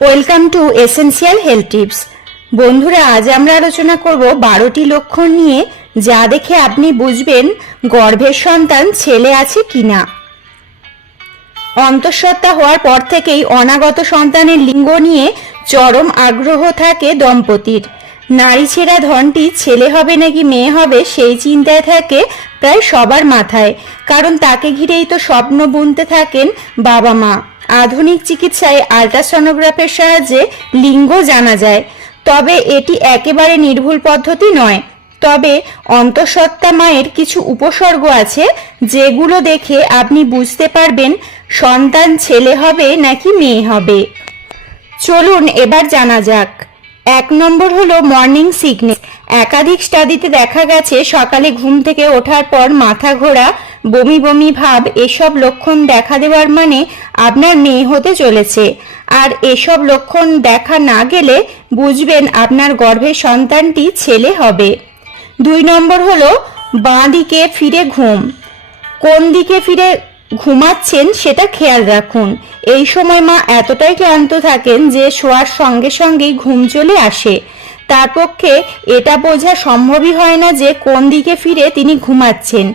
Welcome to essential health tips বন্ধুরা, আজ আমরা আলোচনা করব বারোটি লক্ষণ নিয়ে, যা দেখে আপনি বুঝবেন গর্ভের সন্তান ছেলে আছে কিনা। অন্তঃসত্ত্বা হওয়ার পর থেকেই অনাগত সন্তানের লিঙ্গ নিয়ে চরম আগ্রহ থাকে দম্পতির। নারী ছেঁড়া ধনটি ছেলে হবে নাকি মেয়ে হবে সেই চিন্তায় থাকে প্রায় সবার মাথায়, কারণ তাকে ঘিরেই তো স্বপ্ন বুনতে থাকেন বাবা মা। আধুনিক চিকিৎসায় আল্ট্রাসনোগ্রাফের সাহায্যে লিঙ্গ জানা যায়। তবে এটি একেবারে নির্ভুল পদ্ধতি নয়। তবে অন্তঃসত্ত্বা মায়ের কিছু উপসর্গ আছে, যেগুলো দেখে আপনি বুঝতে পারবেন সন্তান ছেলে হবে নাকি মেয়ে হবে। চলুন এবার জানা যাক। এক নম্বর হলো মর্নিং সিকনেস। একাধিক স্টাডিতে দেখা গেছে সকালে ঘুম থেকে ওঠার পর মাথা ঘোরা বমি বমি ভাব, এসব লক্ষণ দেখা দেওয়ার মানে আপনার মেয়ে হতে চলেছে। আর এসব লক্ষণ দেখা না গেলে বুঝবেন আপনার গর্ভের সন্তানটি ছেলে হবে। দুই নম্বর হলো, বাঁ দিকে ফিরে ঘুম। কোন দিকে ফিরে ঘুমাচ্ছেন সেটা খেয়াল রাখুন। এই সময় মা এতটাই ক্লান্ত থাকেন যে শোয়ার সঙ্গে সঙ্গেই ঘুম চলে আসে। তার পক্ষে এটা বোঝা সম্ভবই হয় না যে কোন দিকে ফিরে তিনি ঘুমাচ্ছেন।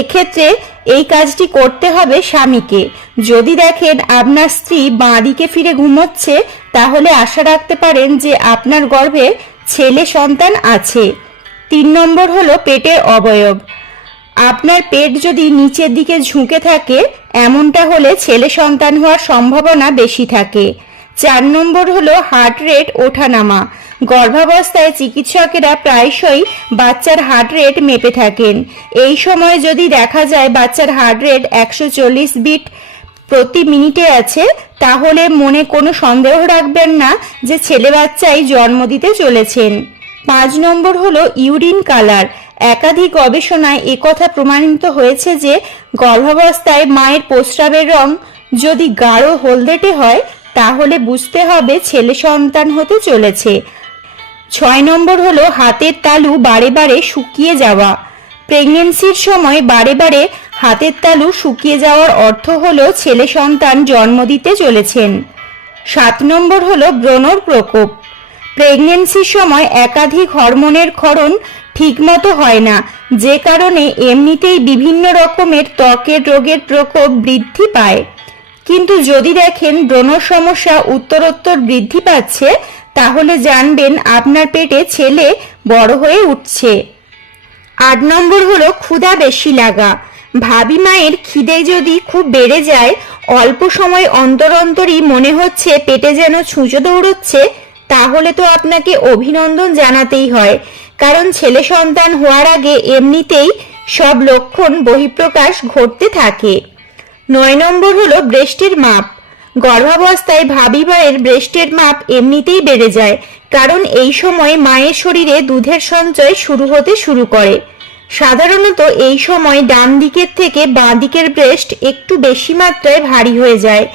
এক্ষেত্রে এই কাজটি করতে হবে স্বামীকে। যদি দেখেন আপনার স্ত্রী বাঁ দিকে ফিরে ঘুমোচ্ছে, তাহলে আশা রাখতে পারেন যে আপনার গর্ভে ছেলে সন্তান আছে। তিন নম্বর হলো পেটের অবয়ব। আপনার পেট যদি নিচের দিকে ঝুঁকে থাকে, এমনটা হলে ছেলে সন্তান হওয়ার সম্ভাবনা বেশি থাকে। চার নম্বর হলো হার্ট রেট ওঠানামা। গর্ভাবস্থায় চিকিৎসকেরা প্রায়শই বাচ্চার হার্ট রেট মেপে থাকেন। এই সময় যদি দেখা যায় বাচ্চার হার্ট রেট একশো চল্লিশ বিট প্রতি মিনিটে আছে, তাহলে মনে কোনো সন্দেহ রাখবেন না যে ছেলে বাচ্চাই জন্ম দিতে চলেছেন। পাঁচ নম্বর হলো ইউরিন কালার। একাধিক গবেষণায় একথা প্রমাণিত হয়েছে যে গর্ভাবস্থায় মায়ের প্রস্রাবের রং যদি গাঢ় হলদেটে হয়, তাহলে বুঝতে হবে ছেলে সন্তান হতে চলেছে। ছয় নম্বর হলো হাতের তালু বারে বারে শুকিয়ে যাওয়া। প্রেগনেন্সির সময় বারে বারে হাতের তালু শুকিয়ে যাওয়ার অর্থ হলো ছেলে সন্তান জন্ম দিতে চলেছেন। সাত নম্বর হলো ব্রণর প্রকোপ। প্রেগনেন্সির সময় একাধিক হরমোনের ক্ষরণ ঠিকমতো হয় না, যে কারণে এমনিতেই বিভিন্ন রকমের ত্বকের রোগের প্রকোপ বৃদ্ধি পায়। কিন্তু যদি দেখেন ব্রণ সমস্যা উত্তরোত্তর বৃদ্ধি পাচ্ছে তাহলে জানবেন আপনার পেটে ছেলে বড় হয়ে উঠছে। আট নম্বর হলো ক্ষুধা বেশি লাগা। ভাবি মায়ের খিদে যদি খুব বেড়ে যায়, অল্প সময় অন্তর অন্তরই মনে হচ্ছে পেটে যেন ছুঁচো দৌড়চ্ছে, তাহলে তো আপনাকে অভিনন্দন জানাতেই হয়। কারণ ছেলে সন্তান হওয়ার আগে এমনিতেই সব লক্ষণ বহিঃপ্রকাশ ঘটতে থাকে। নয় নম্বর হলো ব্রেস্টের মাপ। গর্ভাবস্থায় ভাবি মায়ের ব্রেস্টের মাপ এমনিতেই বেড়ে যায়, কারণ এই সময় মায়ের শরীরে দুধের সঞ্চয় শুরু হতে শুরু করে। সাধারণত এই সময় ডান দিকের থেকে বাঁ দিকের ব্রেস্ট একটু বেশি মাত্রায় ভারী হয়ে যায়।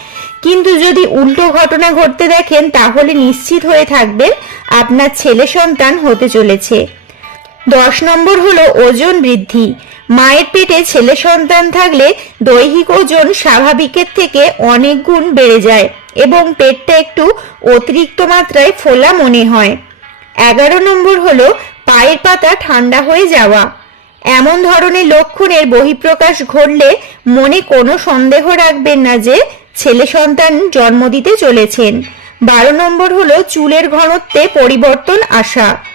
কিন্তু যদি উল্টো ঘটনা ঘটতে দেখেন, তাহলে নিশ্চিত হয়ে থাকবেন আপনার ছেলে সন্তান হতে চলেছে। দশ নম্বর হলো ওজন বৃদ্ধি। মায়ের পেটে ছেলে সন্তান থাকলে দৈহিক ওজন স্বাভাবিকের থেকে অনেক গুণ বেড়ে যায় এবং পেটটা একটু অতিরিক্ত মাত্রায় ফোলা মনে হয়। এগারো নম্বর হলো পায়ের পাতা ঠান্ডা হয়ে যাওয়া। এমন ধরনের লক্ষণের বহিঃপ্রকাশ ঘটলে মনে কোনো সন্দেহ রাখবেন না যে ছেলে সন্তান জন্ম দিতে চলেছেন। বারো নম্বর হলো চুলের ঘনত্বে পরিবর্তন আসা।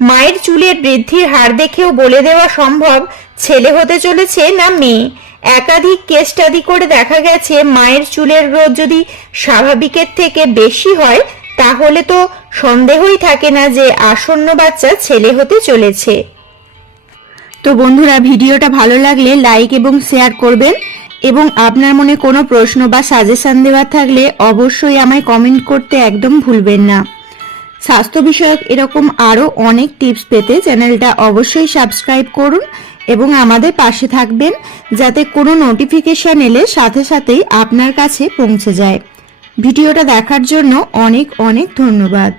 মায়ের চুলের বৃদ্ধির হার দেখেও বলে দেওয়া সম্ভব, ছেলে হতে চলেছে না মেয়ে? একাধিক কেস স্টাডি করে দেখা গেছে, মায়ের চুলের গ্রোথ যদি স্বাভাবিকের থেকে বেশি হয়, তাহলে তো সন্দেহই থাকে না যে আসন্ন বাচ্চা ছেলে হতে চলেছে। তো বন্ধুরা, ভিডিওটা ভালো লাগলে লাইক এবং শেয়ার করবেন এবং আপনার মনে কোনো প্রশ্ন বা সাজেশন দেওয়ার থাকলে অবশ্যই আমায় কমেন্ট করতে একদম ভুলবেন না। স্বাস্থ্য বিষয়ক এরকম আরও অনেক টিপস পেতে চ্যানেলটা অবশ্যই সাবস্ক্রাইব করুন এবং আমাদের পাশে থাকবেন যাতে কোনো নোটিফিকেশান এলে সাথে সাথেই আপনার কাছে পৌঁছে যায়। ভিডিওটা দেখার জন্য অনেক অনেক ধন্যবাদ।